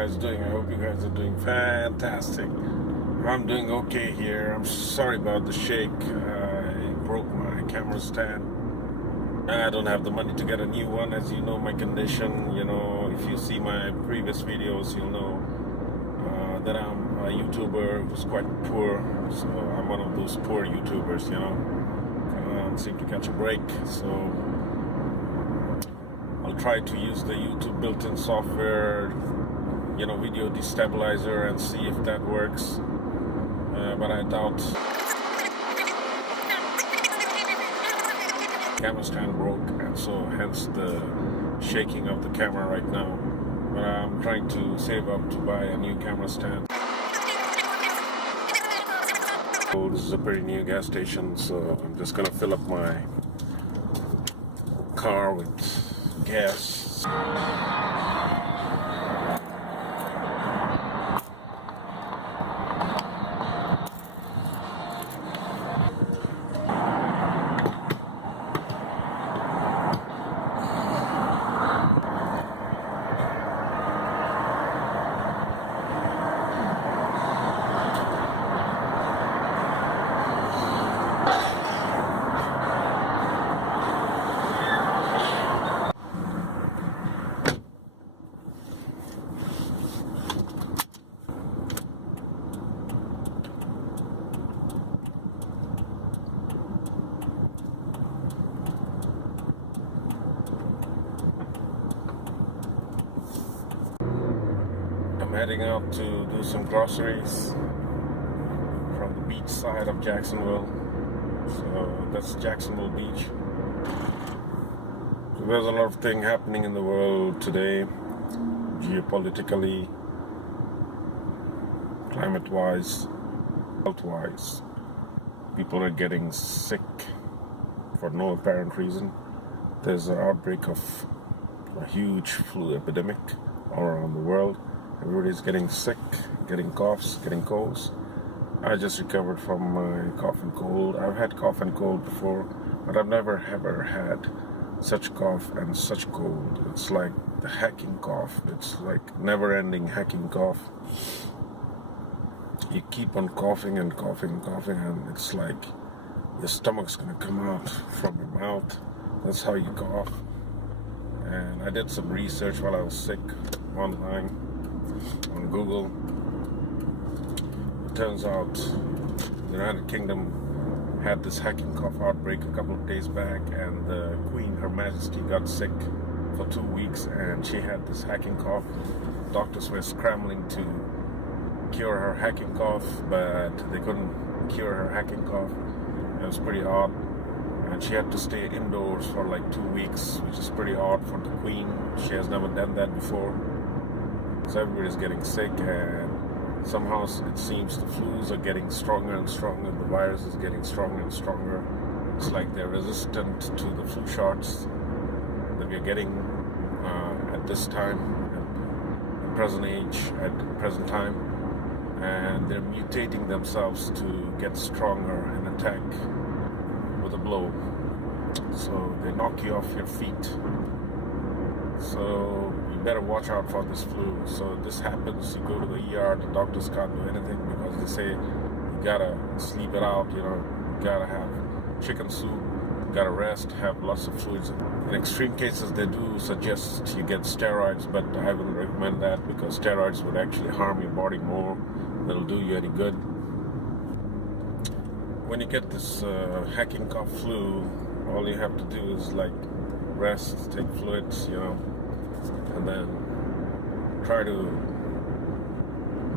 guys doing? I hope you guys are doing fantastic. I'm doing okay here. I'm sorry about the shake. I broke my camera stand. I don't have the money to get a new one. As you know, my condition, if you see my previous videos, you'll know that I'm a YouTuber who's quite poor. So I'm one of those poor YouTubers, seem to catch a break. So I'll try to use the YouTube built-in software, video destabilizer, and see if that works. But I doubt. Camera stand broke, and so hence the shaking of the camera right now. But I'm trying to save up to buy a new camera stand. So this is a pretty new gas station, so I'm just gonna fill up my car with gas. I'm heading out to do some groceries from the beach side of Jacksonville. So that's Jacksonville Beach. So there's a lot of things happening in the world today, geopolitically, climate-wise, health-wise. People are getting sick for no apparent reason. There's an outbreak of a huge flu epidemic all around the world. Everybody's getting sick, getting coughs, getting colds. I just recovered from my cough and cold. I've had cough and cold before, but I've never ever had such cough and such cold. It's like the hacking cough. It's like never-ending hacking cough. You keep on coughing and coughing and coughing, and it's like your stomach's gonna come out from your mouth. That's how you cough. And I did some research while I was sick online on Google. It turns out the United Kingdom had this hacking cough outbreak a couple of days back, and the Queen, Her Majesty, got sick for 2 weeks, and she had this hacking cough. Doctors were scrambling to cure her hacking cough, but they couldn't cure her hacking cough. It was pretty odd, and she had to stay indoors for like 2 weeks, which is pretty odd for the Queen. She has never done that before. So everybody's getting sick, and somehow it seems the flus are getting stronger and stronger. The virus is getting stronger and stronger. It's like they're resistant to the flu shots that we're getting at this time, at present age, at present time. And they're mutating themselves to get stronger and attack with a blow. So they knock you off your feet. So you better watch out for this flu. So this happens, you go to the ER, the doctors can't do anything because they say you gotta sleep it out, you gotta have chicken soup, you gotta rest, have lots of fluids. In extreme cases, they do suggest you get steroids, but I wouldn't recommend that because steroids would actually harm your body more than it'll do you any good. When you get this hacking cough flu, all you have to do is like rest, take fluids, and then try to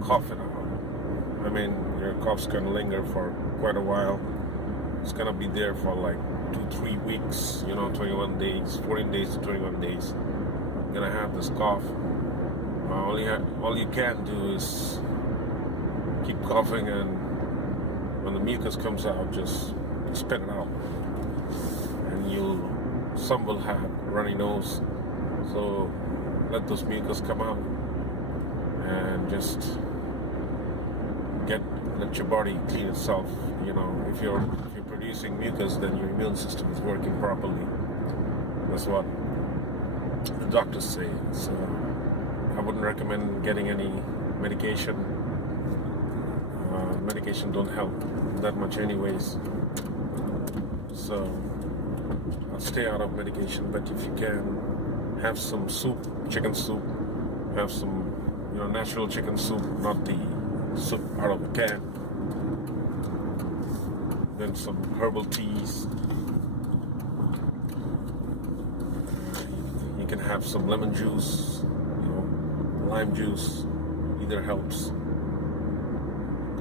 cough it out. I mean, your cough's gonna linger for quite a while. It's gonna be there for like 2-3 weeks, 21 days, 14 days to 21 days. You're gonna have this cough. All you can do is keep coughing, and when the mucus comes out, just spit it out. And some will have runny nose, so let those mucus come out and just let your body clean itself. If you're producing mucus, then your immune system is working properly. That's what the doctors say. So I wouldn't recommend getting any medication. Medication don't help that much anyways. So I'll stay out of medication, but if you can have some soup, chicken soup, have some natural chicken soup, not the soup out of a can, then some herbal teas. You can have some lemon juice, lime juice, either helps.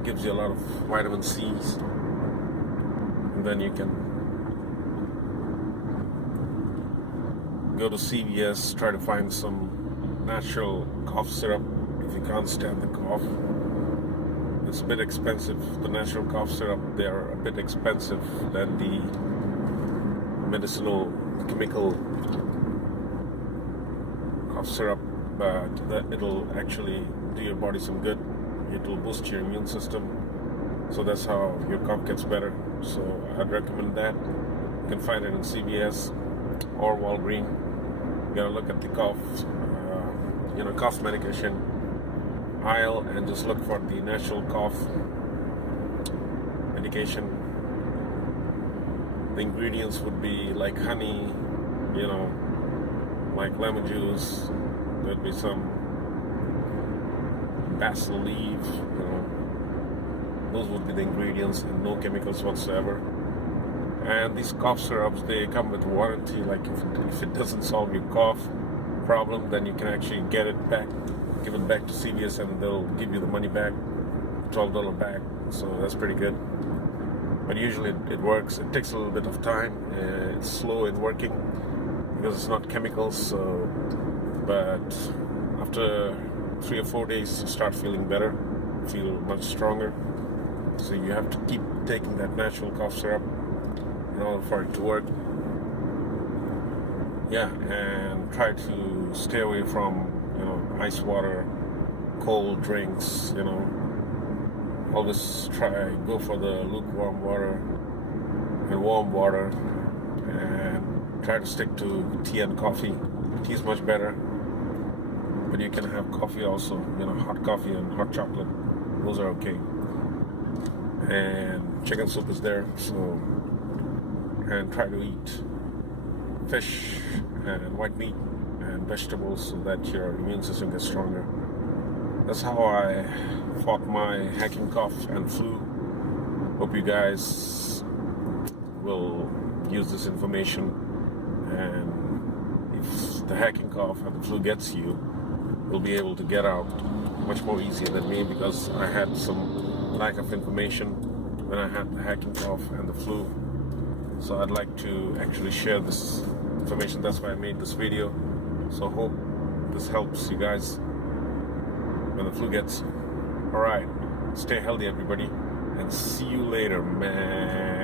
Gives you a lot of vitamin C's, and then you can go to CVS, try to find some natural cough syrup if you can't stand the cough. It's a bit expensive. The natural cough syrup, they are a bit expensive than the medicinal chemical cough syrup, but it'll actually do your body some good. It will boost your immune system, so that's how your cough gets better. So I'd recommend that. You can find it in CVS or Walgreens. You gotta look at the cough medication aisle and just look for the natural cough medication. The ingredients would be like honey, like lemon juice. There'd be some basil leaves, those would be the ingredients, and no chemicals whatsoever. And these cough syrups, they come with warranty. Like if it doesn't solve your cough problem, then you can actually get it back, give it back to CVS, and they'll give you the money back, $12 back. So that's pretty good. But usually it works. It takes a little bit of time. It's slow in working because it's not chemicals. So, but after 3 or 4 days, you start feeling better, feel much stronger. So you have to keep taking that natural cough syrup in order for it to work. Yeah, and try to stay away from ice water, cold drinks. Always go for the lukewarm water and warm water, and try to stick to tea and coffee. Tea is much better, but you can have coffee also, hot coffee and hot chocolate. Those are okay. And chicken soup is there, so, and try to eat fish and white meat and vegetables so that your immune system gets stronger. That's how I fought my hacking cough and flu. Hope you guys will use this information, and if the hacking cough and the flu gets you, you'll be able to get out much more easier than me, because I had some lack of information when I had the hacking cough and the flu. So I'd like to actually share this information. That's why I made this video. So hope this helps you guys when the flu gets you. Alright, stay healthy everybody, and see you later, man.